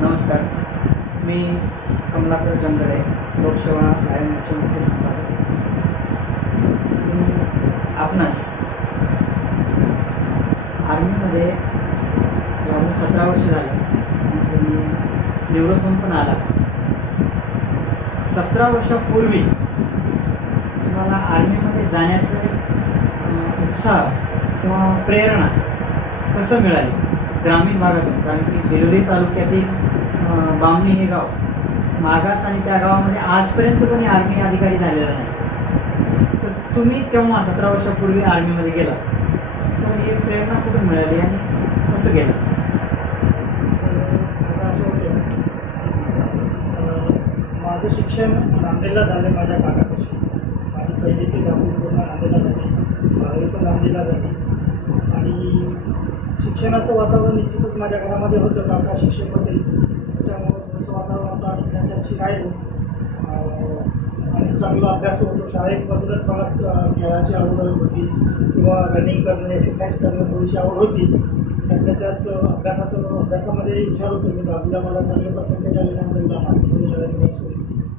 नमस्कार. मी कमलाकर जंगडे लोकसेवा आयोगाचे मुख्य संपादक. आपणास आर्मीमध्ये लागून सतरा वर्ष झाले. आणि निवृत्त पण आला. सतरा वर्षापूर्वी तुम्हाला आर्मीमध्ये जाण्याचं उत्साह किंवा प्रेरणा कसं मिळाली? ग्रामीण भागातून कारण की बिलोली तालुक्यातील बामणी हे गाव मागास आणि त्या गावामध्ये आजपर्यंत कोणी आर्मी अधिकारी झालेला नाही. तर तुम्ही तेव्हा सतरा वर्षापूर्वी आर्मीमध्ये गेला. तर ही प्रेरणा कुठून मिळाली आणि कसं गेलं? असं होतं माझं शिक्षण नांदेडला झालं माझ्या काकापासून. माझी पहिली ती दहावी पूर्ण नांदेडला झाली. बारावी पण नांदेडला झाली. आणि शिक्षणाचं वातावरण निश्चितच माझ्या घरामध्ये होतं काका शिक्षक होते. त्याच्यामुळं थोडंसं वातावरण होतं आणि त्यांच्याशी राहिलो आणि चांगला अभ्यास होतो. शाळेमधूनच मला खेळाची आवड होती किंवा रनिंग करणं एक्सरसाइज करणं थोडीशी आवड होती. त्यातल्या त्यात अभ्यासात अभ्यासामध्ये हुशार होतो मी. दहावीला मला चांगले पर्सेंटेज आले नांदेडला माध्यमिक शाळेमध्ये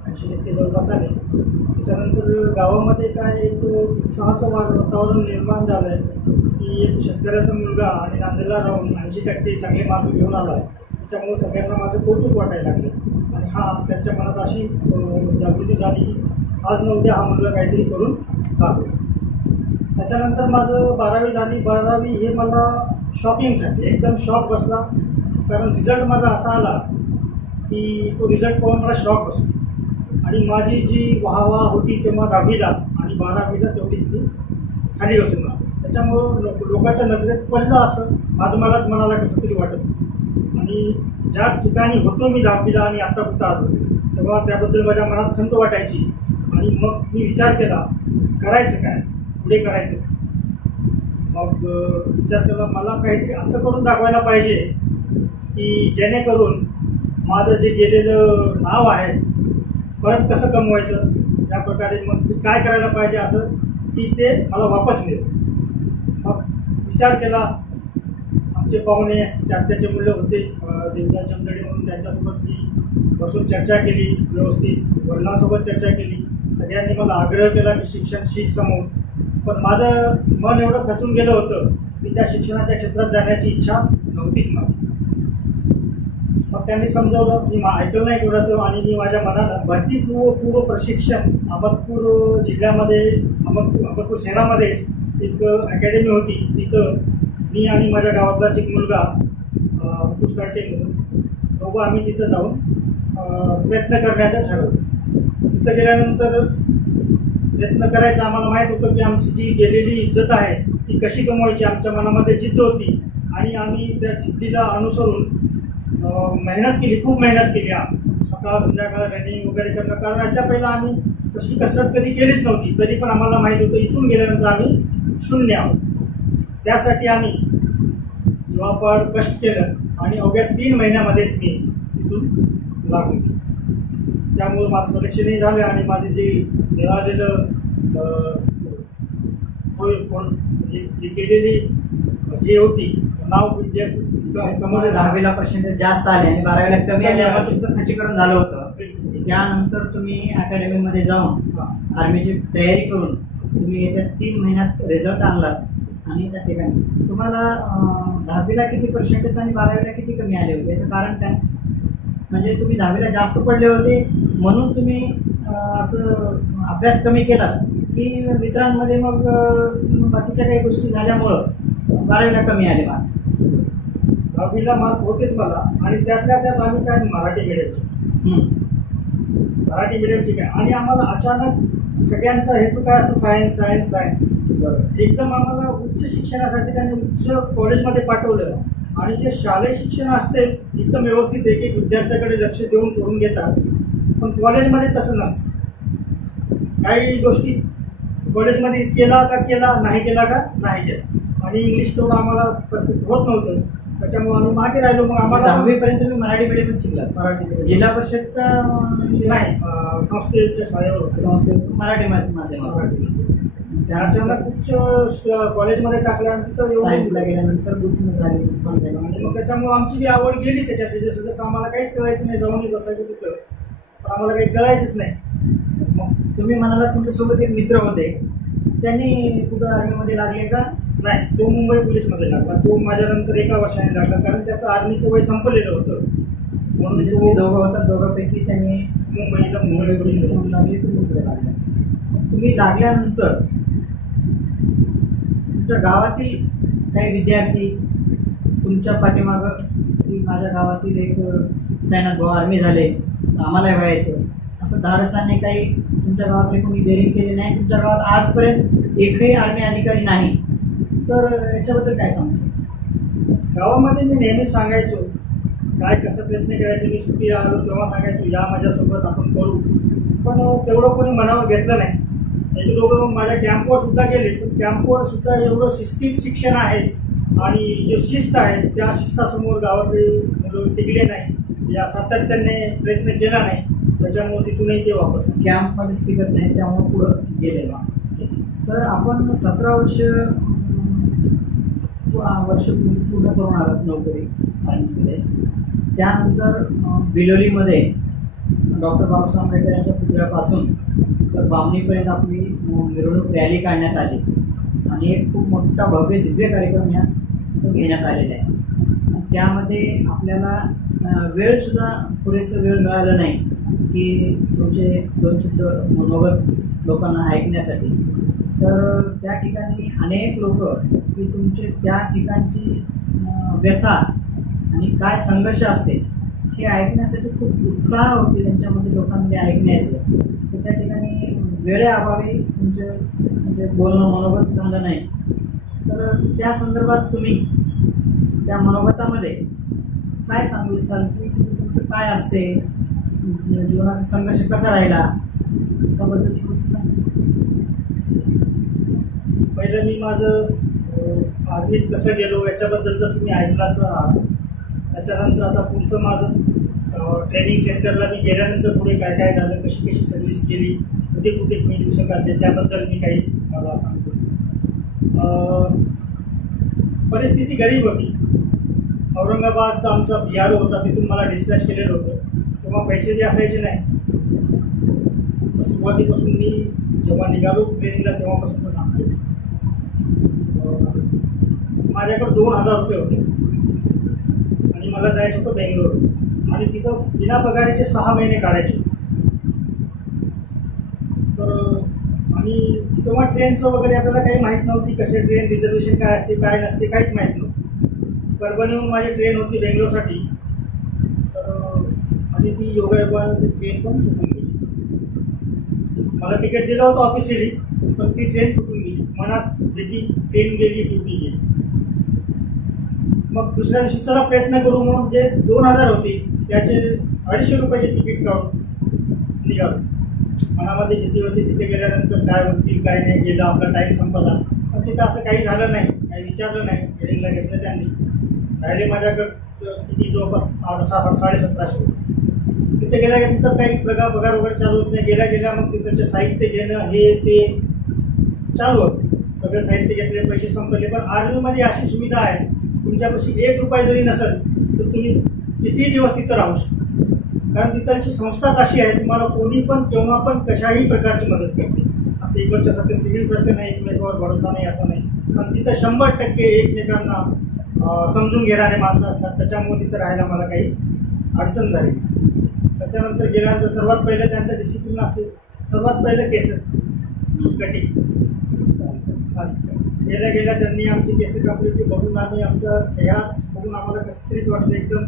ऐंशी टक्के जवळपास आले. त्याच्यानंतर गावामध्ये काय एक उत्साहाचं वातावरण निर्माण झालं आहे की एक शेतकऱ्याचा मुलगा आणि नांदेडला राहून ऐंशी टक्के चांगले मार्क घेऊन आला आहे. त्याच्यामुळे सगळ्यांना माझं कौतुक वाटायला लागलं. आणि हा त्यांच्या मनात अशी जागृती झाली की आज नव्हत्या हा मुलगा काहीतरी करून दाखवेल त्याच्यानंतर माझं बारावी झाली. बारावी हे मला शॉकिंग ठरले. एकदम शॉक बसला. कारण रिझल्ट माझा असा आला की तो रिझल्ट पाहून मला शॉक बसला. आणि माझी जी वाहवा होती तेव्हा दहावीला आणि बारावीला तेवढी ती खाली घसून आली. त्याच्यामुळं लोक लोकांच्या नजरेत पडलं असं माझं मलाच मनाला कसं तरी वाटत. आणि ज्या ठिकाणी होतो मी दहावीला आणि आता कुठं आलो तेव्हा त्याबद्दल माझ्या मनात खंत वाटायची. आणि मग मी विचार केला करायचं काय? पुढे करायचं काय? मग विचार केला मला काहीतरी असं करून दाखवायला पाहिजे की जेणेकरून माझं जे गेलेलं नाव आहे परत कसं कमवायचं? त्या प्रकारे मग काय करायला पाहिजे असं की ते मला वापस मिळेल. विचार केला. आमचे पाहुणे त्याचे मूल्य होते. देवदास चंदडे म्हणून त्यांच्यासोबत मी बसून चर्चा केली व्यवस्थित वडिलांसोबत चर्चा केली. सगळ्यांनी मला आग्रह केला की शिक्षण शीख समोर. पण माझं मन एवढं खचून गेलं होतं की त्या शिक्षणाच्या क्षेत्रात जाण्याची इच्छा नव्हतीच मला मग त्यांनी समजावलं मी ऐकलं नाही कोणाचं आणि मी माझ्या मनानं भरती पूर्व पूर्व प्रशिक्षण अहमदपूर जिल्ह्यामध्ये अहमदपूर अहमदपूर शहरामध्येच एक अकॅडमी होती. तिथं मी आणि माझ्या गावातलाच एक मुलगा पुस्तकाटे म्हणून दोघं आम्ही तिथं जाऊन प्रयत्न करण्याचं ठरवलं. तिथं गेल्यानंतर प्रयत्न करायचा आम्हाला माहीत होतं की आमची जी गेलेली इज्जत आहे ती कशी कमवायची आमच्या मनामध्ये जिद्द होती. आणि आम्ही त्या जिद्दीला अनुसरून मेहनत केली खूप मेहनत केली आम्ही. सकाळ संध्याकाळ रनिंग वगैरे करणं. कारण याच्या पहिला आम्ही तशी कसरत कधी केलीच नव्हती. तरी पण आम्हाला माहीत होतं इथून गेल्यानंतर आम्ही शून्य आहोत. त्यासाठी आम्ही जीवापाड कष्ट केलं आणि अवघ्या तीन महिन्यामध्येच मी तिथून लागून गेलो. त्यामुळं माझं सिलेक्शनही झालं आणि माझे जे मिळालेलं कोण म्हणजे जी केलेली हे होती नाव जे तुम्हाला दहावीला पर्सेंटेज जास्त आले आणि बारावीला कमी आले त्यामुळे तुमचं खच्चीकरण झालं होतं. त्यानंतर तुम्ही अकॅडमीमध्ये जाऊन आर्मीची तयारी करून तुम्ही येत्या तीन महिन्यात रिझल्ट आणलात आणि त्या ठिकाणी. तुम्हाला दहावीला किती पर्सेंटेज आणि बारावीला किती कमी आले होते? याचं कारण काय? म्हणजे तुम्ही दहावीला जास्त पडले होते म्हणून तुम्ही असं अभ्यास कमी केला की मित्रांमध्ये मग बाकीच्या काही गोष्टी झाल्यामुळं बारावीला कमी आले मार्क. दहावीला मार्क होतेच मला आणि त्यातल्या त्यात आम्ही काय मराठी मिडियमचे. मराठी मिडियम ठीक आहे. आणि आम्हाला अचानक सगळ्यांचा हेतू काय असतो? सायन्स सायन्स सायन्स एकदम आम्हाला उच्च शिक्षणासाठी त्यांनी उच्च कॉलेजमध्ये पाठवलं आणि जे शालेय शिक्षण असते एकदम व्यवस्थित एक एक विद्यार्थ्याकडे लक्ष देऊन करून घेतात. पण कॉलेजमध्ये तसं नसतं. काही गोष्टी कॉलेजमध्ये केला का केला नाही केला का नाही केला. आणि इंग्लिश तेवढं आम्हाला परफेक्ट होत नव्हतं. त्याच्यामुळे आम्ही मागे राहिलो. मग आम्हाला दहावी पर्यंत तुम्ही मराठी मीडियम शिकलात. मराठी. जिल्हा परिषद का, अं, नाही संस्थेच्या शाळेवर. संस्थेत मराठी माध्यमात मराठी. अचानक उच्च श- कॉलेजमध्ये टाकल्यानंतर तिथं सायन्सला गेल्यानंतर बुकिंग झाली आणि मग त्याच्यामुळे आमची बी आवड गेली त्याच्यात. जसं जसं आम्हाला काहीच कळायचं नाही जाऊनही बसायचं तिथं. पण आम्हाला काही कळायचंच नाही. मग तुम्ही म्हणाला तुमच्यासोबत एक मित्र होते. त्यांनी कुठं आर्मीमध्ये लागले का? नाही तो मुंबई पोलीसमध्ये लागला. तो माझ्यानंतर एका वर्षाने लागला. कारण त्याचं आर्मीचं वय संपलेलं होतं. म्हणून म्हणजे तो दोघं होता दोघांपैकी त्यांनी मुंबईला मुंबई पोलीस लागले तुम्ही इकडे लागले. तुम्ही लागल्यानंतर तुमच्या गावातील काही विद्यार्थी तुमच्या पाठीमागं की माझ्या गावातील एक सैनात भाऊ आर्मी झाले आम्हालाही व्हायचं. असं धाडसाने काही तुमच्या गावातले कोणी डेअरिंग केले नाही तुमच्या गावात आजपर्यंत एकही आर्मी अधिकारी नाही. तर याच्याबद्दल काय सांगतो गावामध्ये मी नेहमीच सांगायचो काय कसं प्रयत्न करायचे मी सुट्टी आलो तेव्हा सांगायचो या माझ्यासोबत आपण करू. पण तेवढं कोणी मनावर घेतलं नाही. एक लोक माझ्या कॅम्पवर सुद्धा गेले. पण कॅम्पवर सुद्धा एवढं शिस्तीत शिक्षण आहे आणि जो शिस्त आहे त्या शिस्तासमोर गावातले मुलं टिकले नाही. या सातत्याने प्रयत्न केला नाही. त्याच्यामुळे तिथूनही ते वापस कॅम्पमध्येच टिकत नाही त्यामुळे पुढं गेलेला तर आपण सतरा वर्ष अं, वर्ष पूर्ण करून आलात नोकरी आर्मीमध्ये त्यानंतर बिलोलीमध्ये डॉक्टर बाबासाहेब आंबेडकर यांच्या पुतळ्यापासून तर बामणीपर्यंत आपली मिरवणूक रॅली काढण्यात आली. आणि एक खूप मोठा भव्य दिव्य कार्यक्रम या घेण्यात आलेला आहे. त्यामध्ये आपल्याला वेळसुद्धा पुरेसं वेळ मिळाला नाही की तुमचे दोन शब्द मनोगत लोकांना ऐकण्यासाठी. तर त्या ठिकाणी अनेक लोक की तुमचे त्या ठिकाणची व्यथा आणि काय संघर्ष असते हे ऐकण्यासाठी खूप उत्साह होते त्यांच्यामध्ये लोकांमध्ये ऐकण्याचं. तर त्या ठिकाणी वेळेअभावी तुमचे म्हणजे बोलणं मनोगत झालं नाही. तर त्या संदर्भात तुम्ही त्या मनोगतामध्ये काय सांगू इच्छाल की तुमचं काय असते? जीवनाचा संघर्ष कसा राहिला? त्याबद्दल पहिलं मी माझं आम्ही आर्मीत कसं गेलो याच्याबद्दल जर तुम्ही ऐकला तर आहात. त्याच्यानंतर आता पुढचं माझं ट्रेनिंग सेंटरला मी गेल्यानंतर पुढे काय काय झालं कशी कशी सर्व्हिस केली कुठे कुठे मी दिवस काढले त्याबद्दल मी काही मला सांगतो. परिस्थिती गरीब होती. औरंगाबादचा आमचा बी आर ओ होता तिथून मला डिस्पॅच केलेलं होतं. तेव्हा पैसे जे असायचे नाही. सुरुवातीपासून मी जेव्हा निघालो ट्रेनिंगला तेव्हापासून सांगतो माझ्याकडे दोन हजार रुपये होते. आणि मला जायचं होतं बेंगलोर. आणि तिथं बिना पगारीचे सहा महिने काढायचे तर आणि तेव्हा ट्रेनचं वगैरे आपल्याला काही माहीत नव्हती कसे ट्रेन रिझर्वेशन काय असते काय नसते काहीच माहीत नव्हतं. परभणीहून माझी ट्रेन होती बेंगलोरसाठी. तर आणि ती योगायोगाने ट्रेन पण सुटून गेली. मला तिकीट दिलं होतं ऑफिशियली पण ती ट्रेन सुटून गेली. मनात भीती ट्रेन गेली ड्युटी गेली. मग दुसऱ्या दिवशी चला प्रयत्न करू म्हणून जे दोन हजार होते त्याचे अडीचशे रुपयाचे तिकीट काढून निघालो. मनामध्ये किती होती तिथे गेल्यानंतर काय होतील काय नाही गेलं आपला टाईम संपला. पण तिथं असं काही झालं नाही काही विचारलं नाही. ट्रेनिंगला घेतलं त्यांनी. राहिले माझ्याकडं किती जवळपास आठ सहा साडेसतराशे. तिथे गेल्यानंतर काही बघा पगार वगैरे चालू होत नाही. गेल्या गेल्या मग तिथं साहित्य घेणं हे ते चालू होतं. सगळं साहित्य घेतले पैसे संपले पण आर्मीमध्ये अशी सुविधा आहे. तुमच्यापाशी एक रुपया जरी नसेल तर तुम्ही कितीही दिवस तिथं राहू शकता? कारण तिथलची संस्थाच अशी आहे तुम्हाला कोणी पण केव्हा पण कशाही प्रकारची मदत करते. असं इकडच्यासारखं सिव्हिलसारखं नाही एकमेकावर भरोसा नाही असं नाही. पण तिथं शंभर टक्के एकमेकांना समजून घेणारे माणसं असतात. त्याच्यामुळे तिथं राहायला मला काही अडचण झाली त्याच्यानंतर गेल्यानंतर सर्वात पहिलं त्यांचं डिसिप्लिन असते सर्वात पहिलं केस कटिंग. गेल्या गेल्या त्यांनी आमची केस कापली ती बघून आम्ही आमचा चेहरा बघून आम्हाला कसं तरीच वाटलं एकदम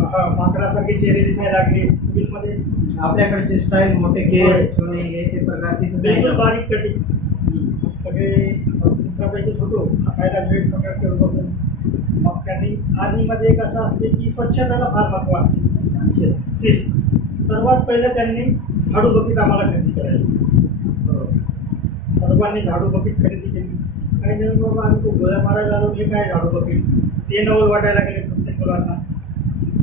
हा, माकडासारखे चेहरे दिसायला लागले. सिव्हिलमध्ये आपल्याकडचे स्टाईल मोठे केस छोटे हे ते प्रकार जमत. बारीक कटिंग. सगळे मित्रापैकी होतो असायला वेळ पकड करून बघून. मग त्यांनी आर्मीमध्ये एक असं असते की स्वच्छतेला फार महत्त्व असते. शिस्त सर्वात पहिलं त्यांनी झाडू बकेट आम्हाला खरेदी करायला. सर्वांनी झाडू बकेट खरेदी केली. काही जण बाबा आम्ही तो गोळ्या मारायला आलो हे काय झाडू बकेट ते नवल वाटायला लागले प्रत्येक मुलांना.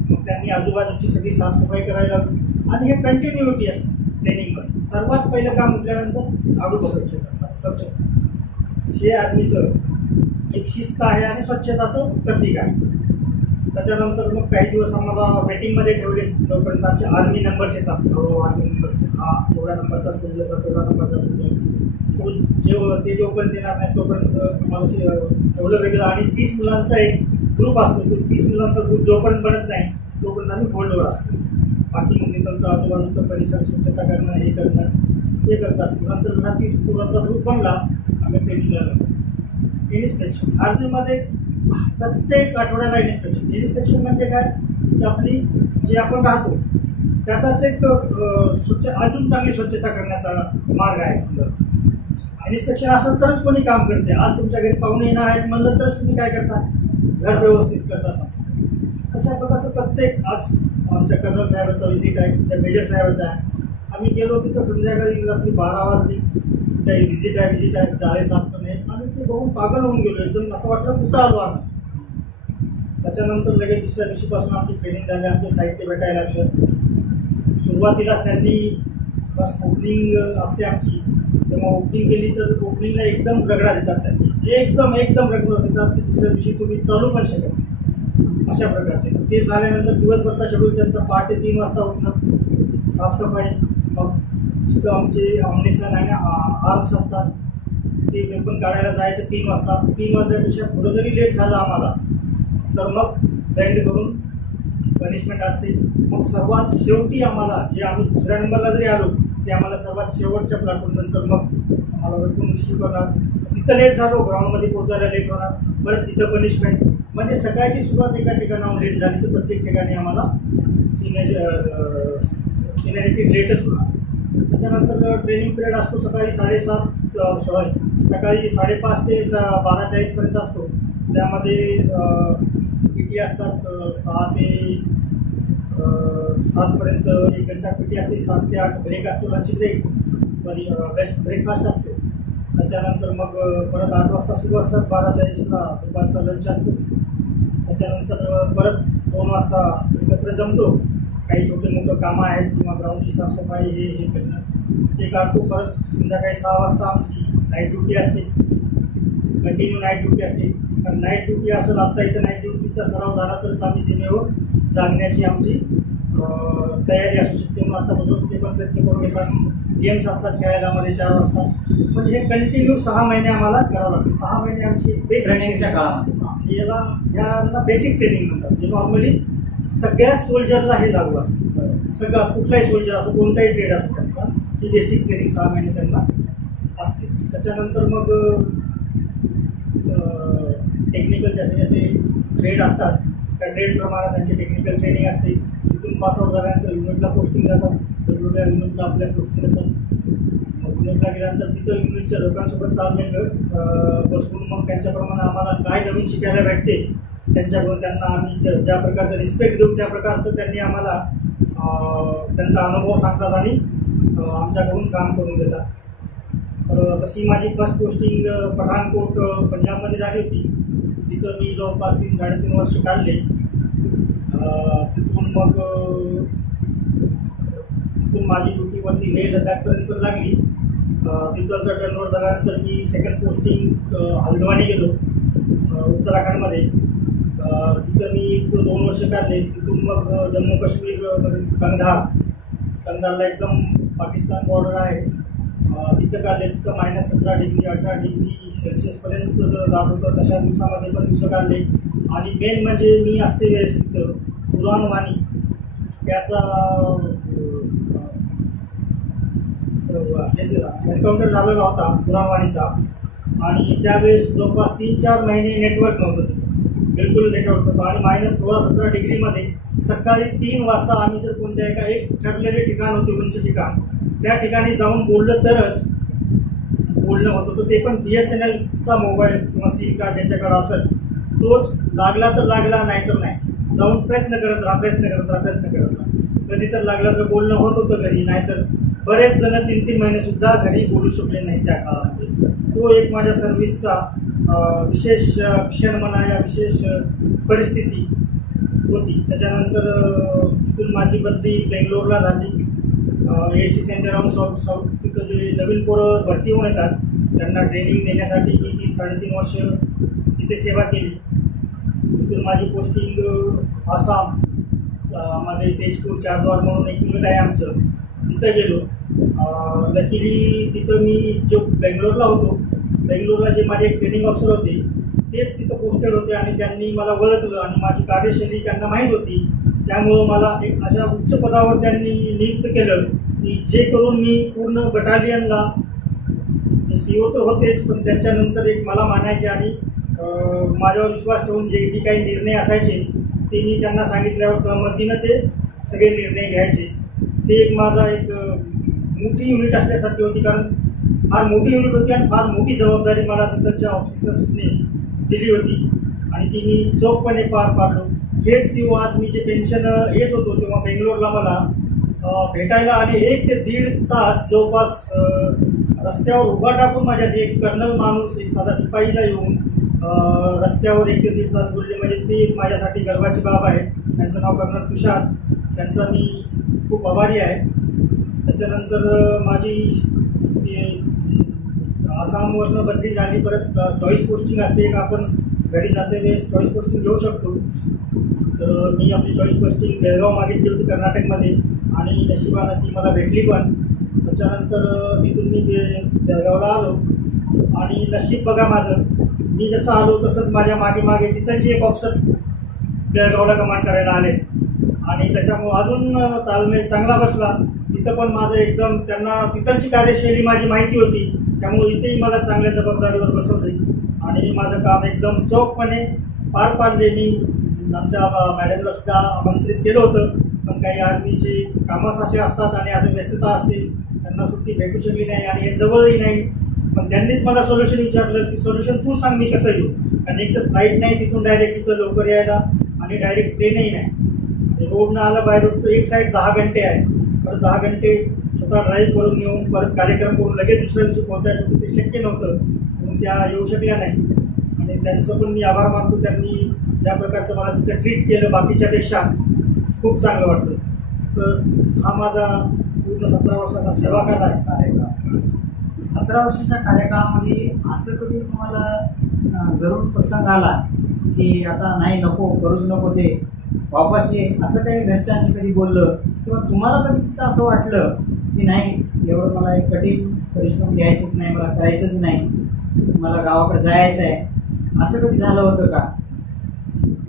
मग त्यांनी आजूबाजूची सगळी साफसफाई करायला लागली. आणि हे कंटिन्युटी असते ट्रेनिंगवर सर्वात पहिलं काम म्हटल्यानंतर झाडू बकेट स्वच्छ हे आर्मीचं एक शिस्त आहे आणि स्वच्छताचं प्रतीक आहे. त्याच्यानंतर मग काही दिवस आम्हाला वेटिंगमध्ये ठेवले. जोपर्यंत आमचे आर्मी नंबर्स येतात हो आर्मी नंबर्स हा एवढ्या नंबरचा सोल्जर तेवढा नंबरचा सोल्जर तो जे ते जोपर्यंत येणार नाही तोपर्यंत आम्हाला ठेवलं वेगळं. आणि तीस मुलांचा एक ग्रुप असतो. तो तीस मुलांचा ग्रुप जोपर्यंत बनत नाही तोपर्यंत आम्ही होल्डवर असतो. बाकी मग त्यांचा आजूबाजूचा परिसर स्वच्छता करणं हे करणं हे करत असतो. नंतर जसा तीस मुलांचा ग्रुप बनला आम्ही ट्रेनिंगला लागलो इन्स्पेक्शन आर्मीमध्ये प्रत्येक आठवड्याला इन्स्पेक्शन इन्स्पेक्शन म्हणजे काय? की आपली जे आपण राहतो त्याचाच एक स्वच्छ अजून चांगली स्वच्छता करण्याचा मार्ग आहे समजा. इन्स्पेक्शन असेल तरच कोणी काम करते आज तुमच्या घरी पाहुणे येणार आहेत म्हणलं तरच तुम्ही काय करता? घर व्यवस्थित करता सांगता अशा प्रकारचं प्रत्येक आज आमच्या कर्नल साहेबाचा व्हिजिट आहे त्या मेजर साहेबाचा आहे. आम्ही गेलो तिथं संध्याकाळी रात्री बारा वाजली. काही व्हिजिट आहे व्हिजिट आहे जाळे साफ पण आम्ही ते बघून पागल होऊन गेलो. एकदम असं वाटलं कुठं आलो आम्ही. त्याच्यानंतर लगेच दुसऱ्या दिवशीपासून आमची ट्रेनिंग झाली आमचे साहित्य भेटायला लागलं. सुरुवातीलाच त्यांनी बस ओपनिंग असते आमची. तेव्हा ओपनिंग केली तर ओपनिंगला एकदम रगडा देतात त्यांनी एकदम एकदम रगडा देतात. की दुसऱ्या दिवशी तुम्ही चालू पण शकत नाही. अशा प्रकारचे. ते झाल्यानंतर दिवसभरचा शेड्यूल त्यांचा पहाटे तीन वाजता उठणं साफसफाई मग तिथं आमचे ऑमनेसन आहे ना आर्म्स असतात. ते वेपन काढायला जायचे तीन वाजता. तीन वाजल्यापेक्षा थोडं जरी लेट झालं आम्हाला तर मग बँड करून पनिशमेंट असते. मग सर्वात शेवटी आम्हाला जे आम्ही दुसऱ्या नंबरला जरी आलो ते आम्हाला सर्वात शेवटच्या प्लॅटफॉर्म नंतर मग आम्हाला भरपूर उशीर करणार तिथं लेट झालो ग्राउंडमध्ये पोहोचायला लेट होणार. परत तिथं पनिशमेंट म्हणजे सकाळची सुरुवात एका ठिकाणाहून लेट झाली तर प्रत्येक ठिकाणी आम्हाला सिनियर सिनियरिटी लेटच होणार. त्याच्यानंतर ट्रेनिंग पिरियड असतो सकाळी साडेसात सॉरी सकाळी साडेपाच ते सा बारा चाळीसपर्यंत असतो. त्यामध्ये पी टी असतात सहा ते सातपर्यंत एक घंटा पिटी असते सात ते आठ ब्रेक असतो lunch break sorry best breakfast असतो. त्याच्यानंतर मग परत आठ वाजता सुरू असतात बारा चाळीसला दुपारचा लंच असतो. त्याच्यानंतर परत दोन वाजता एकत्र जमतो. काही छोटे मोठं कामं आहेत किंवा ग्राउंडची साफसफाई हे हे करणं. ते काढतो. परत संध्याकाळी सहा वाजता आमची नाईट ड्युटी असते. कंटिन्यू नाईट ड्युटी असते. कारण नाईट ड्युटी असेल लागता इथं नाईट ड्युटीचा सराव झाला तरच आम्ही सीमेवर जागण्याची आमची तयारी असू शकते. म्हणून आतापासून ते पण प्रयत्न करून घेतात. गेम्स असतात खेळायला मध्ये चार वाजता. म्हणजे हे कंटिन्यू सहा महिने आम्हाला करावं लागते. सहा महिने आमची बेसिक ट्रेनिंगच्या काळामध्ये. याला याला बेसिक ट्रेनिंग म्हणतात. जे नॉर्मली सगळ्या सोल्जरला हे लागू असतं. सगळं कुठलाही सोल्जर असो कोणताही ट्रेड असो त्यांचा ही बेसिक ट्रेनिंग सहा महिने त्यांना असतेच त्याच्यानंतर मग टेक्निकल जसे जसे ट्रेड असतात त्या ट्रेडप्रमाणे त्यांची टेक्निकल ट्रेनिंग असते. तिथून पासआउट झाल्यानंतर युनिटला पोस्टिंग जातात वेगवेगळ्या युनिटला आपल्या पोस्टिंग जातात मग युनिटला गेल्यानंतर तिथं युनिटच्या लोकांसोबत ताळमेळ अं, बसवून मग त्यांच्याप्रमाणे आम्हाला काय नवीन शिकायला भेटते त्यांच्याकडून त्यांना आम्ही ज्या ज्या प्रकारचं रिस्पेक्ट देऊ त्या प्रकारचं त्यांनी आम्हाला त्यांचा अनुभव सांगतात आणि आमच्याकडून काम करून देतात. तर तशी माझी फर्स्ट पोस्टिंग पठाणकोट पंजाबमध्ये झाली होती. तिथं मी जवळपास तीन साडेतीन वर्ष काढले. मग तिथून माझी ड्युटीवरती लेह लडाखपर्यंत लागली. तिथं चढणवर झाल्यानंतर मी सेकंड पोस्टिंग अ, हल्द्वानी गेलो उत्तराखंडमध्ये. तिथं मी दोन वर्ष काढले. तिथून मग जम्मू काश्मीर कंधार कंधारला एकदम पाकिस्तान बॉर्डर आहे. तिथं काढले. तिथं मायनस सतरा डिग्री अठरा डिग्री सेल्सिअसपर्यंत जात होतं तशा दिवसामध्ये पण दिवसं काढले. आणि मेन म्हणजे मी असते वेळेस तिथं पुराणवाणी. त्याचा एन्काउंटर झालेला होता पुराणवाणीचा आणि त्यावेळेस जवळपास तीन चार महिने नेटवर्क नव्हतं तिथं. बिलकुल नेटवर्क नव्हतं. आणि मायनस सोळा सतरा डिग्रीमध्ये सकाळी तीन वाजता आम्ही जर कोणत्या एका एक ठरलेले ठिकाण होते उंच ठिकाण त्या ठिकाणी जाऊन बोललं तरच बोलणं होतं. तर ते पण बी एस एन एलचा मोबाईल किंवा सिम कार्ड त्यांच्याकडे असेल तोच लागला तर लागला नाही तर नाही. जाऊन प्रयत्न करत राहा प्रयत्न करत राहा प्रयत्न करत राहा. कधी तर लागला तर बोलणं होत होतं घरी नाहीतर बरेच जण तीन तीन महिने सुद्धा घरी बोलू शकले नाही त्या काळामध्ये. तो एक माझ्या सर्व्हिसचा विशेष क्षण म्हणा या विशेष परिस्थिती होती. त्याच्यानंतर तिथून माझी बदली बेंगलोरला झाली. A C centre of south south तिथं जे नवीन पोरं भरती होऊन येतात त्यांना ट्रेनिंग देण्यासाठी मी तीन साडेतीन वर्ष तिथे सेवा केली. माझी पोस्टिंग आसाममध्ये तेजपूर चारद्वार म्हणून एक युनिट आहे आमचं. तिथं गेलो. लकीली तिथं मी जो बेंगलोरला होतो बेंगलोरला जे माझे ट्रेनिंग ऑफिसर होते तेच तिथं पोस्टेड होते आणि त्यांनी मला ओळखलं आणि माझी कार्यशैली त्यांना माहीत होती. त्यामुळं मला एक अशा उच्च पदावर त्यांनी नियुक्त केलं की जे करून मी पूर्ण बटालियनला सी ओ तर होतेच पण त्याच्यानंतर एक मला मानायचे आणि माझ्यावर विश्वास ठेवून जे बी काही निर्णय असायचे ते मी त्यांना सांगितल्यावर सहमतीनं ते सगळे निर्णय घ्यायचे. ते एक माझा एक मोठी युनिट असल्यासारखी होती कारण फार मोठी युनिट होती आणि फार मोठी जबाबदारी मला तिथच्या ऑफिसर्सने दिली होती. आणि ती मी चोखपणे पार पाडलो. हेच सी आज मी जे पेन्शन येत होतो तेव्हा बेंगलोरला मला भेटायला आले एक ते दीड तास जवळपास रस्त्यावर उभा टाकून माझ्याशी एक कर्नल माणूस एक साधा शिपाईला येऊन रस्त्यावर एक ते दीड तास बोलले. म्हणजे ती एक माझ्यासाठी गर्वाची बाब आहे. त्यांचं नाव करणार तुषार. त्यांचा मी खूप आभारी आहे. त्याच्यानंतर माझी आसामवरनं बदली झाली. परत चॉईस पोस्टिंग असते. एक आपण घरी जाते वेळेस चॉईस पोस्टिंग घेऊ शकतो. तर मी आपली चॉईस पोस्टिंग बेळगाव मागितली होती कर्नाटकमध्ये. आणि नशिबानं ती मला भेटली पण. त्याच्यानंतर तिथून मी बे बेळगावला आलो. आणि नशीब बघा माझं. मी जसं आलो तसंच माझ्या मागे मागे तिथंची एक ऑप्शन बेळगावला कमांड करायला आले. आणि त्याच्यामुळं अजून तालमेल चांगला बसला. तिथं पण माझं एकदम त्यांना तिथंची कार्यशैली माझी माहिती होती. त्यामुळे इथेही मला चांगल्या जबाबदारीवर बसवले. आणि मी माझं काम एकदम चोखपणे पार पाडले मी. आमच्या मॅडमला सुद्धा आमंत्रित केलं होतं. पण काही आर्मीचे कामच असे असतात आणि असं व्यस्तता असते. त्यांना सुट्टी भेटू शकली नाही आणि हे जवळही नाही. पण त्यांनीच मला सोल्युशन विचारलं की सोल्युशन तू सांग मी कसं येऊ कारण एक तर फ्लाईट नाही तिथून डायरेक्ट तिथं लवकर यायला आणि डायरेक्ट ट्रेनही नाही. रोडनं आलं बाय रोड एक साईड दहा घंटे आहे. परत दहा घंटे स्वतः ड्राईव्ह करून येऊन परत कार्यक्रम करून लगेच दुसऱ्या दिवशी पोहोचायचं ते शक्य नव्हतं. म्हणून त्या येऊ शकल्या नाही. आणि त्यांचं पण मी आभार मानतो त्यांनी ज्या प्रकारचं मला तिथं ट्रीट केलं बाकीच्यापेक्षा खूप चांगलं वाटतं तर हा माझा पूर्ण सतरा वर्षाचा सेवाकार आहे. सतरा वर्षाच्या कार्यकाळामध्ये असं कधी तुम्हाला घरून प्रसंग आला की आता नाही नको करूच नको ते वापस ये असं काही घरच्यांनी कधी बोललं? किंवा तुम्हाला कधी तिथं असं वाटलं की नाही एवढं मला एक कठीण परिश्रम घ्यायचंच नाही मला करायचंच नाही मला गावाकडे जायचं आहे असं कधी झालं होतं का?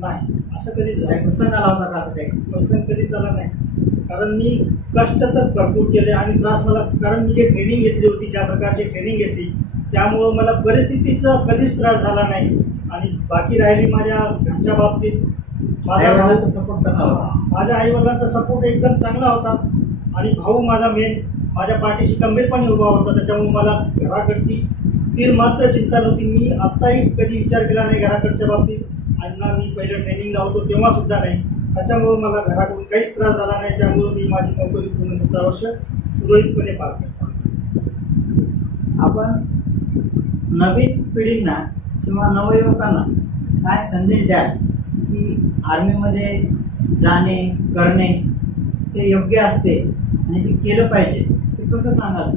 नाही. असं कधीच काही प्रसंग आला होता का असं काही? प्रसंग कधीच आला नाही. कारण मी कष्ट तर भरपूर केले आणि त्रास मला कारण मी जे ट्रेनिंग घेतली होती ज्या प्रकारची ट्रेनिंग घेतली त्यामुळं मला परिस्थितीचा कधीच त्रास झाला नाही. आणि बाकी राहिली माझ्या घरच्या बाबतीत. माझा भाऊ आईवडिलांचा सपोर्ट कसा होता? माझ्या आईवडिलांचा सपोर्ट एकदम चांगला होता. आणि भाऊ माझा मेन माझ्या पाठीशी गंभीरपणे उभा होता. त्याच्यामुळे मला घराकडची तीर मात्र चिंता नव्हती. मी आत्ताही कधी विचार केला नाही घराकडच्या बाबतीत. अण्णा मी पहिलं ट्रेनिंग लावतो तेव्हा सुद्धा नाही. त्याच्यामुळं मला घराकडून काहीच त्रास झाला नाही. त्यामुळं मी माझी नोकरी पूर्ण सतरा वर्ष सुरळीतपणे पार करतो. आपण नवीन पिढींना किंवा नवयुवकांना काय संदेश द्याल की आर्मीमध्ये जाणे करणे हे योग्य असते आणि ते केलं पाहिजे ते कसं सांगाल?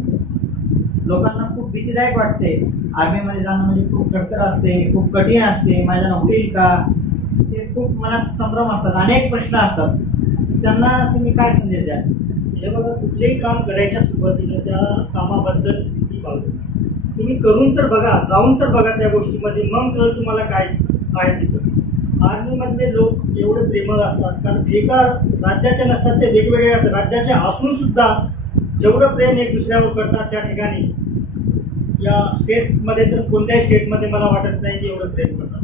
लोकांना खूप भीतीदायक वाटते. आर्मीमध्ये जाणं म्हणजे खूप खडतर असते खूप कठीण असते. माझ्यानं होईल का? खूप मनात संभ्रम असतात अनेक प्रश्न असतात. त्यांना तुम्ही काय संदेश द्या हे बघा कुठलेही काम करायच्या सुरुवातीला त्या कामाबद्दल भीती पाहतो तुम्ही करून तर बघा जाऊन तर बघा त्या गोष्टीमध्ये मग कळ तुम्हाला काय आहे तिथं आर्मीमधले लोक एवढे प्रेमळ असतात कारण एका राज्याचे नसतात ते वेगवेगळे असतात. राज्याचे असून सुद्धा जेवढं प्रेम एक दुसऱ्यावर करतात त्या ठिकाणी या स्टेटमध्ये तर कोणत्याही स्टेटमध्ये मला वाटत नाही की एवढं प्रेम करतात.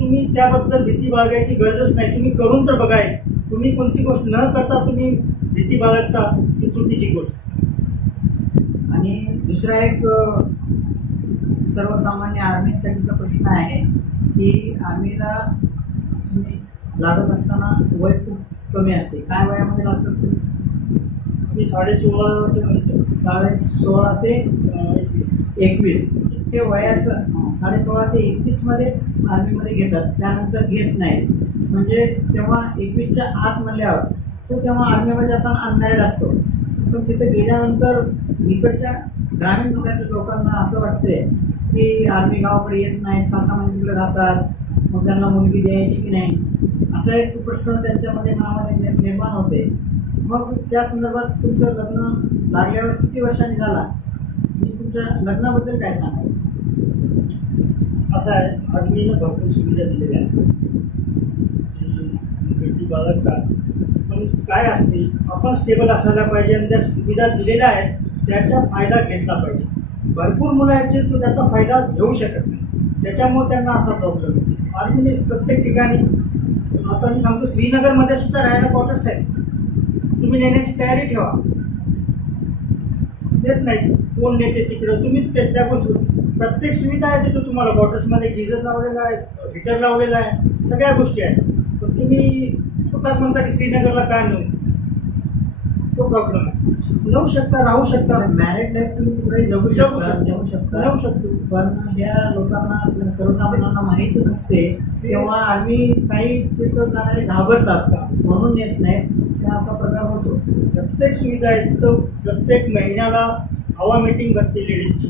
तुम्ही त्याबद्दल भीती बाळगायची गरजच नाही. तुम्ही करून तर बघाय तुम्ही कोणती गोष्ट न करता तुम्ही भीती बाळगता ही चुकीची गोष्ट. आणि दुसरा एक सर्वसामान्य आर्मीसाठीचा प्रश्न आहे की आर्मीला तुम्ही लागत असताना वय खूप कमी असते. काय वयामध्ये लागतात तुम्ही? मी साडे सोळाच्या नंतर. साडे सोळा ते एकवीस. एकवीस. हे वयाचं साडेसोळा ते एकवीसमध्येच आर्मीमध्ये घेतात त्यानंतर घेत नाही. म्हणजे तेव्हा एकवीसच्या आत म्हणल्यावर तो तेव्हा आर्मीमध्ये जाताना अनमॅरिड असतो. पण तिथे गेल्यानंतर इकडच्या ग्रामीण भागातील लोकांना असं वाटते की आर्मी गावाकडे येत नाहीत सहा महिने तिकडे राहतात मग त्यांना मुलगी द्यायची की नाही? असा एक प्रश्न त्यांच्यामध्ये मनामध्ये निर्माण होते. मग त्या संदर्भात तुमचं लग्न लागल्यावर किती वर्षांनी झाला? मी तुमच्या लग्नाबद्दल काय सांगाल? असं आहे आर्मीनं भरपूर सुविधा दिलेल्या आहेत. की बाळगतात पण काय असते आपण स्टेबल असायला पाहिजे आणि त्या सुविधा दिलेल्या आहेत त्याचा फायदा घेतला पाहिजे. भरपूर मुलं आहेत जे तो त्याचा फायदा घेऊ शकत नाही. त्याच्यामुळे त्यांना असा प्रॉब्लेम होतो आर्मीने प्रत्येक ठिकाणी आता मी सांगतो श्रीनगरमध्ये सुद्धा राहायला क्वार्टर्स आहेत. तुम्ही नेण्याची तयारी ठेवा. देत नाही. कोण नेते तिकडं? तुम्ही ते त्या गोष्टी प्रत्येक सुविधा आहे तिथं तुम्हाला. बॉटल्समध्ये गिझर लावलेला आहे हिटर लावलेला आहे सगळ्या गोष्टी आहेत. पण तुम्ही स्वतःच म्हणता की श्रीनगरला काय नेऊ तो प्रॉब्लेम आहे. नेऊ शकता राहू शकता. मॅरिड लाईफ तुम्ही तिकडे जगू शकता शकतो. नेऊ शकता. राहू शकतो. पण ह्या लोकांना सर्वसामान्यांना माहीत नसते. तेव्हा आम्ही काही तिथं जाणारे घाबरतात म्हणून येत नाहीत हा असा प्रकार होतो. प्रत्येक सुविधा आहे तिथं. प्रत्येक महिन्याला हवा मीटिंग भरते लेडीजची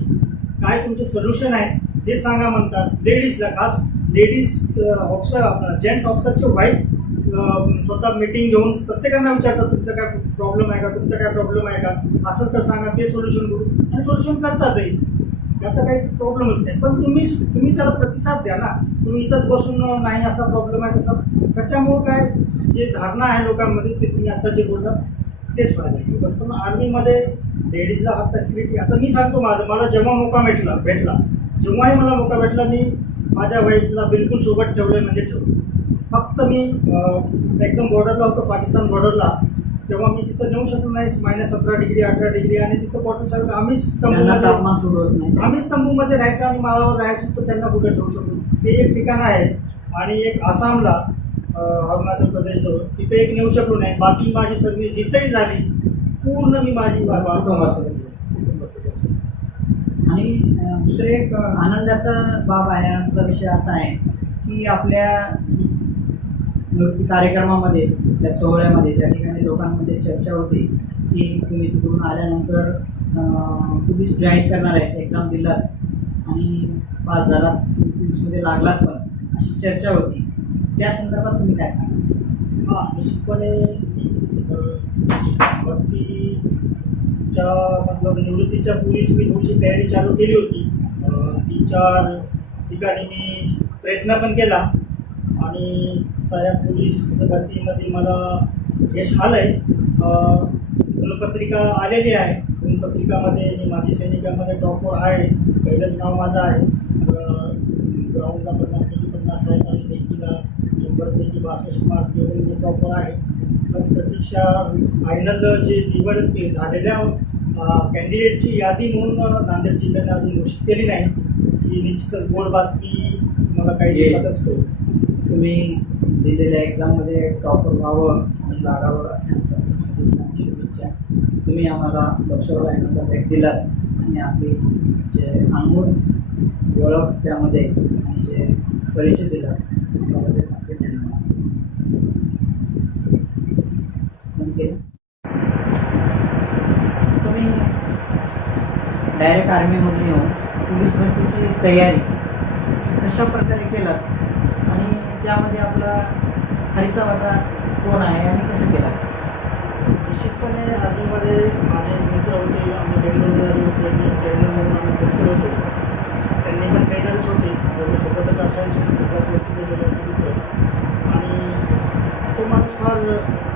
काय तुमचं सोल्युशन आहे ते सांगा म्हणतात. लेडीजला खास लेडीज ऑफिसर आपला जेंट्स ऑफिसरचे वाईफ स्वतः मीटिंग घेऊन प्रत्येकांना विचारतात तुमचा काय प्रॉब्लेम आहे का? तुमचा काय प्रॉब्लेम आहे का? असं तर सांगा ते सोल्युशन करू. आणि सोल्युशन करतातही. याचा काही प्रॉब्लेमच नाही. पण तुम्ही तुम्ही त्याला प्रतिसाद द्या ना. तुम्ही इथंच बसून नाही असा प्रॉब्लेम आहे तसा. त्याच्यामुळं काय जे धारणा आहे लोकांमध्ये ते तुम्ही आता जे बोलला तेच पाहिजे. पण आर्मीमध्ये लेडीजला हा फॅसिलिटी आता मी सांगतो माझं मला जेव्हा मोका भेटला भेटला जेव्हाही मला मोका भेटला मी माझ्या वाईफला बिलकुल सोबत ठेवले म्हणजे ठेवले. फक्त मी एकदम बॉर्डरला होतो पाकिस्तान बॉर्डरला तेव्हा मी तिथं नेऊ शकलो नाही मायनस सतरा डिग्री अठरा डिग्री आणि तिथं क्वार्टर साहेब आम्हीच तंबूमध्ये तापमान सोडवत नाही. आम्हीच तंबूमध्ये राहायचं आणि माळावर राहायचं तर त्यांना कुठे ठेवू शकतो ते एक ठिकाण आहे आणि एक आसामला अरुणाचल प्रदेशजवळ. तिथे एक नेऊ शकलो नाही. बाकी माझी सर्व्हिस जिथेही झाली पूर्ण मी माझी कुटुंबासोबत. आणि दुसरे एक आनंदाचा बाब आहे आनंदाचा विषय असा आहे की आपल्या नृत्य कार्यक्रमामध्ये त्या सोहळ्यामध्ये त्या ठिकाणी लोकांमध्ये चर्चा होती की तुम्ही तिकडून आल्यानंतर तुम्ही जॉईन करणार आहे एक्झाम दिलात आणि पास झालात तुम्ही पोलीसमध्ये लागलात पण अशी चर्चा होती त्या संदर्भात तुम्ही काय सांगा हां निश्चितपणे भरतीच्या मतलब निवृत्तीच्या पूर्वीच मी थोडीशी तयारी चालू केली होती. तीन चार ठिकाणी मी प्रयत्न पण केला आणि त्या पोलीस भरतीमध्ये मला यश आलं आहे गुणपत्रिका आलेली आहे. गुणपत्रिकामध्ये मी माझी सैनिकामध्ये टॉपवर आहे. पहिलंच नाव माझं आहे. ग्राउंडला पन्नास पैकी पन्नास आहेत आणि लेखीला शंभरपैकी बासष्ट मार्क घेऊन मी टॉपवर आहे. बस प्रतीक्षा फायनल जे निवड झालेल्या कॅन्डिडेटची यादी म्हणून नांदेड जिल्ह्याने अजून घोषित केली नाही. ही निश्चितच गोड बातमी मला काही. दिवसातच कळू तुम्ही दिलेल्या एक्झाममध्ये टॉपर व्हावं आणि लागावं अशा आमच्या शुभेच्छा. तुम्ही आम्हाला लक्षवर नंतर भेट दिलात आणि आपली जे अनमोल ओळख त्यामध्ये आणि जे परिचय दिला त्याबद्दल आपले धन्यवाद थँक्यू तुम्ही डायरेक्ट आर्मीमधून येऊन पोलीस भरतीची तयारी कशा प्रकारे केलात? आणि त्यामध्ये आपला खारीचा वाटा कोण आहे आणि कसं केला निश्चितपणे आर्मीमध्ये माझे मित्र होते आम्ही बेंगळूरला ट्रेनर आम्ही पोस्टेड होतो. त्यांनी पण ट्रेनरच होते दोघे सोबतच असायचे एकाच गोष्टीने गेलो आणि तो माणूस फार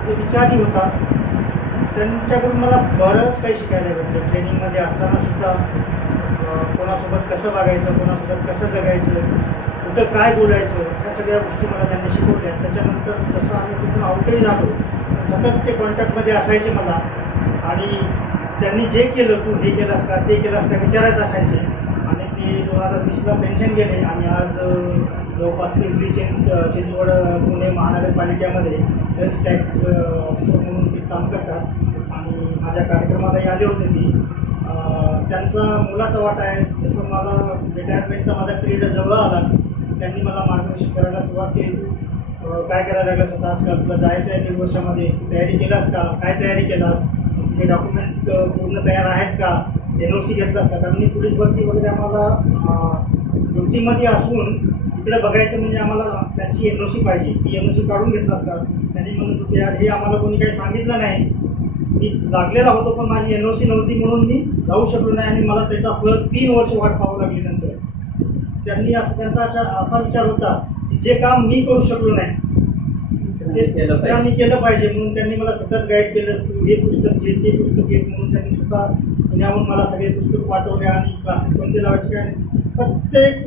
म्हणजे विचारी होता. त्यांच्याकडून मला बरंच काही शिकायला भेटलं. ट्रेनिंगमध्ये असताना सुद्धा कोणासोबत कसं वागायचं कोणासोबत कसं जगायचं कुठं काय बोलायचं ह्या सगळ्या गोष्टी मला त्यांनी शिकवल्या. त्याच्यानंतर जसं आम्ही तिथून आउटही झालो सतत ते कॉन्टॅक्टमध्ये असायचे मला. आणि त्यांनी जे केलं तू हे केलंस का ते केलंस का विचारायचं असायचे. आणि ते दोन हजार वीसला पेन्शन गेले आणि आज जवळपास पिंपरी चिंच चिंचवड पुणे महानगरपालिकेमध्ये सेल्स टॅक्स ऑफिसर म्हणून ते काम करतात. आणि माझ्या कार्यक्रमालाही आले होते ती. त्यांचा मुलाचा वाटा आहे. जसं मला रिटायरमेंटचा माझा पिरियड जवळ आला त्यांनी मला मार्गदर्शन करायला सुरुवात केली. काय करायला लागलं आता? आजकाल तुला जायचं आहे दीड वर्षामध्ये तयारी केलास का? काय तयारी केलास? हे डॉक्युमेंट पूर्ण तयार आहेत का? एन ओ सी घेतलास का? कारण मी पोलीस भरती वगैरे आम्हाला ड्युटीमध्ये असून इकडे बघायचं म्हणजे आम्हाला त्यांची एन ओ सी पाहिजे. ती एन ओ सी काढून घेतलास का? त्यांनी म्हणत होते यार हे आम्हाला कोणी काही सांगितलं नाही. मी लागलेला होतो पण माझी एन ओ सी नव्हती म्हणून मी जाऊ शकलो नाही आणि मला त्याचा फळ तीन वर्ष वाट पाहावं लागली नंतर. त्यांनी असं त्यांचा असा- असा विचार होता की जे काम मी करू शकलो नाही ते केलं पाहिजे. त्यांनी केलं पाहिजे म्हणून त्यांनी मला सतत गाईड केलं. हे पुस्तक घे ते पुस्तक घे म्हणून त्यांनी स्वतः पुण्याहून मला सगळे पुस्तक पाठवले आणि क्लासेस कोणते लावायचे आणि प्रत्येक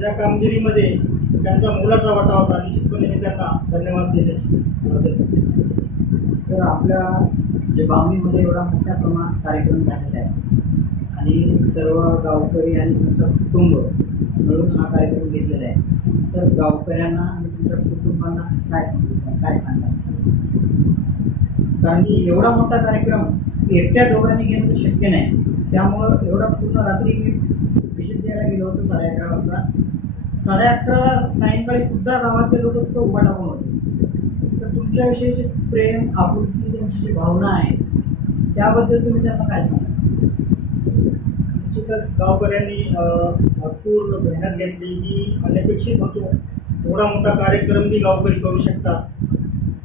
या कामगिरीमध्ये त्यांचा मोलाचा वाटा होता. निश्चितपणे मी त्यांना धन्यवाद देण्याची तर आपल्या जे बावणीमध्ये एवढा मोठ्या प्रमाणात कार्यक्रम झालेला आहे आणि सर्व गावकरी आणि तुमचं कुटुंब मिळून हा कार्यक्रम घेतलेला आहे तर गावकऱ्यांना आणि तुमच्या कुटुंबांना काय सांगितलं काय सांगा कारण की एवढा मोठा कार्यक्रम एकट्या दोघांनी घेणं तर शक्य नाही. त्यामुळं एवढा पूर्ण रात्री मी द्यायला गेलो होतो साडे अकरा वाजता. साडे अकरा सायंकाळी सुद्धा गावातले लोक तिथं उभा टाकून होते. तर तुमच्याविषयीचे प्रेम आपुलकी त्यांची जी भावना आहे त्याबद्दल तुम्ही त्यांना काय सांगा निश्चितच गावकऱ्यांनी भरपूर मेहनत घेतली. मी अनपेक्षित होतो. एवढा मोठा कार्यक्रम मी गावकरी करू शकतात.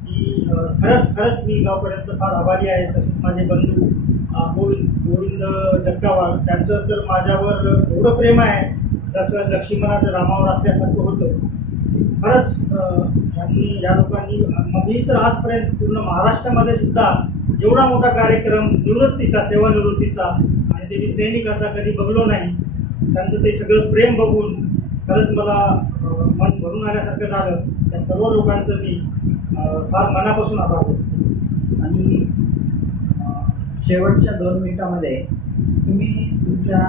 की खरंच खरंच मी गावकऱ्यांचं फार आभारी आहे. तसेच माझे बंधू गोविंद गोविंद जगतावाळ त्यांचं तर माझ्यावर एवढं प्रेम आहे जसं लक्ष्मणाचं रामावर असल्यासारखं होतं. खरंच ह्यांनी यांनी या लोकांनी मी तर आजपर्यंत पूर्ण महाराष्ट्रामध्ये सुद्धा एवढा मोठा कार्यक्रम निवृत्तीचा सेवानिवृत्तीचा आणि ते मी सैनिकाचा कधी बघलो नाही. त्यांचं ते सगळं प्रेम बघून खरंच मला मन भरून आल्यासारखं झालं. त्या सर्व लोकांचं मी फार मनापासून आभार आणि शेवटच्या दोन मिनिटामध्ये तुम्ही तुमच्या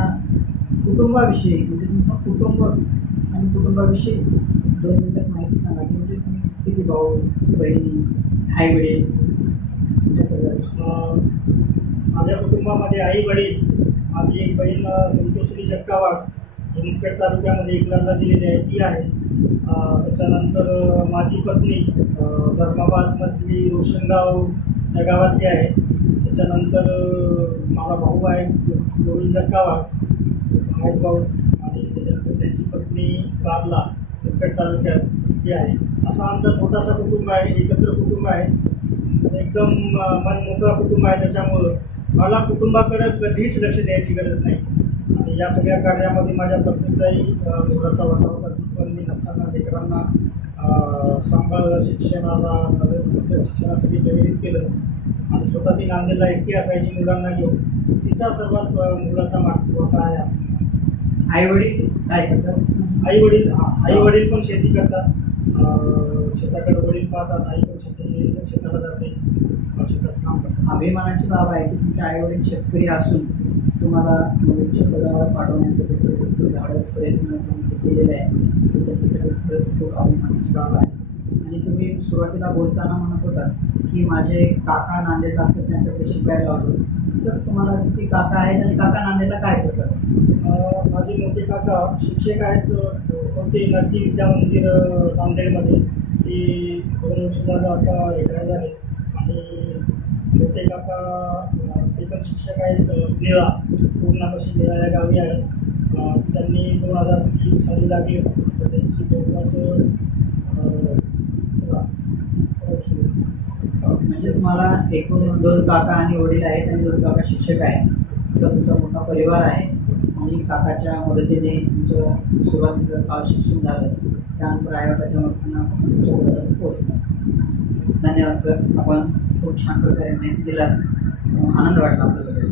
कुटुंबाविषयी म्हणजे तुमचं कुटुंब आणि कुटुंबाविषयी दोन मिनिटात माहिती सांगा की म्हणजे तुम्ही किती भाऊ बहिणी आई वडील या सगळ्या गोष्टी. माझ्या कुटुंबामध्ये आई वडील माझी एक बहीण संतोषी जगतावाड मुखेड तालुक्यामध्ये एकलाला दिलेली आहे ती आहे. त्याच्यानंतर माझी पत्नी धर्माबादमधली रोशनगाव या गावातली आहे. त्याच्यानंतर माझा मला भाऊ आहे गोविंद जगतावाड महेश भाऊ. आणि त्याच्यानंतर त्यांची पत्नी कारला मुखेड तालुक्यात ती आहे. असा आमचा छोटासा कुटुंब आहे एकत्र कुटुंब आहे. एकदम मन मोकळा कुटुंब आहे त्याच्यामुळं. मला कुटुंबाकडे कधीच लक्ष द्यायची गरज नाही. आणि या सगळ्या कार्यामध्ये माझ्या पत्नीचाही मोलाचा वाटा होता. ती पण मी नसताना लेकरांना सांभाळ शिक्षणाला नवीन शिक्षणासाठी प्रेरित केलं. आणि स्वतः ती नांदेडला एकटी असायची मुलांना घेऊन. तिचा सर्वात मोलाचा माग वाटा आहे असं. आई वडील काय करतात? आई वडील आई वडील पण शेती करतात. शेताकडे वडील पाहतात आई पण शेती शेताला जाते. शेतात काम करतात. अभिमानाची बाब आहे की तुमचे आई वडील शेतकरी असून तुम्हाला उच्च पदावर पाठवण्याचं त्यांचं धाडस प्रयत्न जे केलेले आहे. त्यांच्यासाठी खरंच खूप अभिमानाची बाब आहे. आणि तुम्ही सुरुवातीला बोलताना म्हणत होता की माझे काका नांदेडला असतात त्यांच्याकडे शिकायला आलो तर तुम्हाला किती काका आहेत आणि काका नांदेडला काय करतात? माझे मोठे काका शिक्षक आहेत अं, कोणते नरसिंह विद्या मंदिर नांदेडमध्ये. ते दोन वर्ष झालं आता रिटायर झाले. आणि छोटे काका ते पण शिक्षक आहेत निळा पूर्णापाशी निळा या गावी आहेत त्यांनी दोन हजार तीन साली लागले तर त्यांची जवळपास म्हणजे तुम्हाला एकूण दोन काका आणि वडील आहेत आणि दोन काका शिक्षक आहेत. तुमचा तुमचा मोठा परिवार आहे. आणि काकाच्या मदतीने तुमचं सुरुवातीचं काळ शिक्षण झालं. त्यानंतर आयोगाच्या मदतीनं तुमच्या पोहोचलं. धन्यवाद सर. आपण खूप छान प्रकारे माहिती दिला आनंद वाटला आपल्याला.